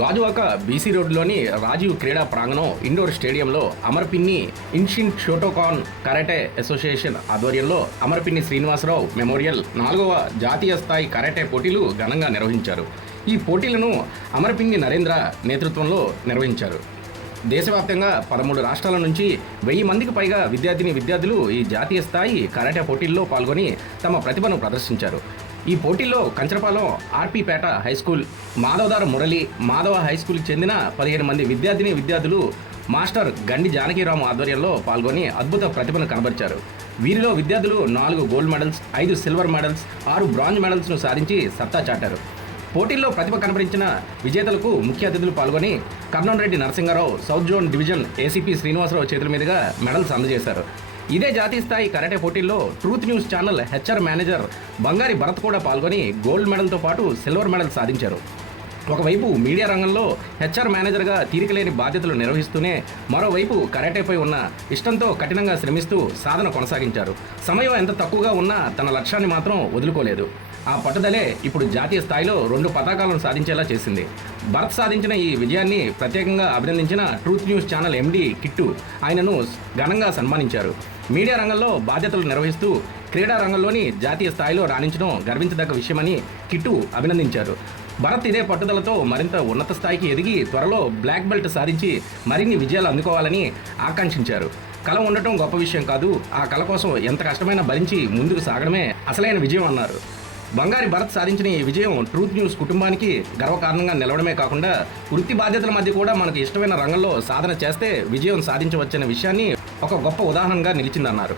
Gajuwaka BC రోడ్లోని రాజీవ్ క్రీడా ప్రాంగణం ఇండోర్ స్టేడియంలో అమర్పిన్ని ఇన్షిన్ షోటోకాన్ కరాటే అసోసియేషన్ ఆధ్వర్యంలో అమర్పిన్ని శ్రీనివాసరావు మెమోరియల్ 4వ జాతీయ స్థాయి కరాటే పోటీలు ఘనంగా నిర్వహించారు. ఈ పోటీలను అమర్పిన్ని నరేంద్ర నేతృత్వంలో నిర్వహించారు. దేశవ్యాప్తంగా 13 రాష్ట్రాల నుంచి 1000 మందికి పైగా విద్యార్థులు ఈ జాతీయ స్థాయి కరాటే పోటీల్లో పాల్గొని తమ ప్రతిభను ప్రదర్శించారు. ఈ పోటీల్లో కంచరపాలెం ఆర్పీపేట హైస్కూల్, మాధవదార మురళి మాధవ హైస్కూల్కి చెందిన 15 మంది విద్యార్థులు మాస్టర్ గండి జానకీరాము ఆధ్వర్యంలో పాల్గొని అద్భుత ప్రతిభను కనబరిచారు. వీరిలో విద్యార్థులు 4 gold medals, 5 silver medals, 6 bronze మెడల్స్ను సాధించి సత్తా చాటారు. పోటీల్లో ప్రతిభ కనబరించిన విజేతలకు ముఖ్య అతిథులు పాల్గొని Karnamreddy Narasimharao, south zone division ACP Srinivasarao చేతుల మీదుగా మెడల్స్ అందజేశారు. ఇదే జాతీయ స్థాయి కరాటే పోటీల్లో truth news channel HR manager Bangari Bharat కూడా పాల్గొని గోల్డ్ మెడల్తో పాటు సిల్వర్ మెడల్ సాధించారు. ఒకవైపు మీడియా రంగంలో హెచ్ఆర్ మేనేజర్గా తీరికలేని బాధ్యతలు నిర్వహిస్తూనే మరోవైపు కరాటేపై ఉన్న ఇష్టంతో కఠినంగా శ్రమిస్తూ సాధన కొనసాగించారు. సమయం ఎంత తక్కువగా ఉన్నా తన లక్ష్యాన్ని మాత్రం వదులుకోలేదు. ఆ పట్టుదలే ఇప్పుడు జాతీయ స్థాయిలో 2 పతాకాలను సాధించేలా చేసింది. భరత్ సాధించిన ఈ విజయాన్ని ప్రత్యేకంగా అభినందించిన Truth news channel MD Kittu ఆయనను ఘనంగా సన్మానించారు. మీడియా రంగంలో బాధ్యతలు నిర్వహిస్తూ క్రీడా రంగంలోని జాతీయ స్థాయిలో రాణించడం గర్వించదగ్గ విషయమని కిట్టు అభినందించారు. భరత్ ఇదే పట్టుదలతో మరింత ఉన్నత స్థాయికి ఎదిగి త్వరలో బ్లాక్ బెల్ట్ సాధించి మరిన్ని విజయాలు అందుకోవాలని ఆకాంక్షించారు. కళ ఉండటం గొప్ప విషయం కాదు, ఆ కళ కోసం ఎంత కష్టమైనా భరించి ముందుకు సాగడమే అసలైన విజయం అన్నారు. బంగారి భరత్ సాధించిన ఈ విజయం ట్రూత్ న్యూస్ కుటుంబానికి గర్వకారణంగా నిలవడమే కాకుండా వృత్తి బాధ్యతల మధ్య కూడా మనకు ఇష్టమైన రంగంలో సాధన చేస్తే విజయం సాధించవచ్చనే విషయాన్ని ఒక గొప్ప ఉదాహరణగా నిలిచిందన్నారు.